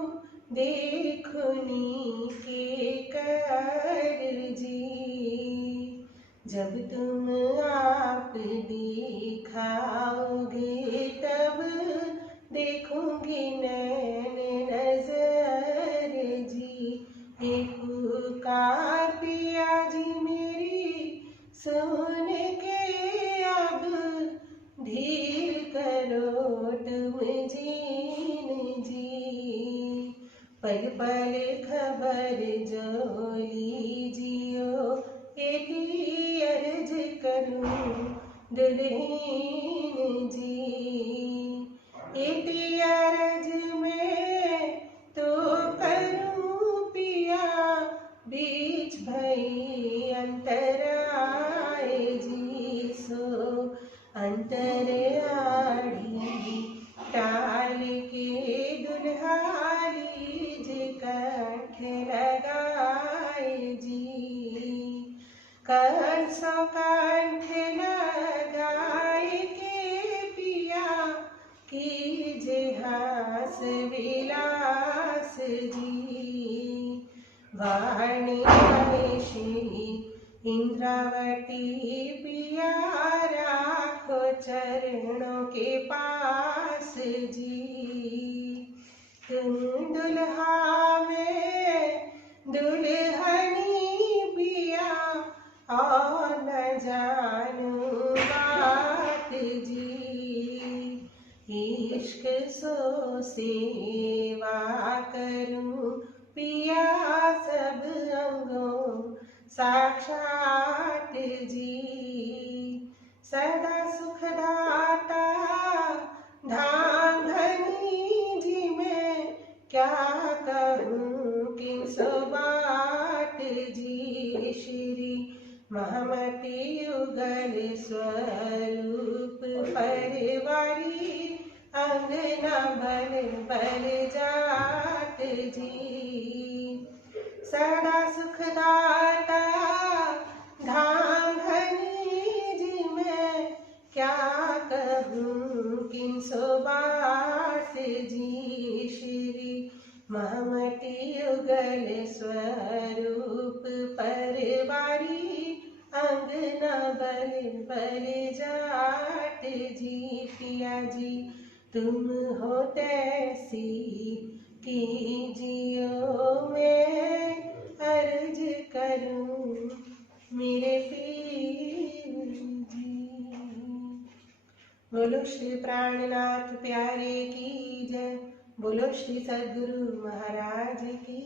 देखुनी के कर जी। जब तुम आप दिखाओगे तब देखूंगी नैन नजर जी। हे पुकार पिया जी मेरी सुन के अब धीर करो तुम जीन जी। पल पल खबर जो लीजियो एती अर्ज करूं दुल्हीन जी। एती अर्ज में तो करूं पिया बीच भई अंतराय जी। सो अंतर आड़ी टाल के दुल्हारी जे कंठ लगाए जी। कंठ सो कंठ लगाए के पिया कीजे हास विलास जी। वाणी श्री इंद्रावती पिया राखो चरणों के पास जी। तुम दुल्हा में दुल्हनी पिया और न जानू बात जी। इश्क सो सेवा करूं पिया सब अंगों साक्षात जी। सदा सुखदाता धाम धनी जी मैं क्या कहूँ किन सो बात जी। श्री महमति युगल स्वरूप परिवारी अंगना बल बल जात जी। सदा सुखदाता धाम धनी जी मैं क्या कहूँ किन सो बात जी। श्री महमति युगल स्वरूप परिवारी अंगना बल बल जाट जी। पिया जी तुम हो तैसी कीजियो मैं अर्ज करूं मेरे पीर जी। बोलो श्री प्राणनाथ प्यारे की जय। बोलो श्री सद्गुरु महाराज की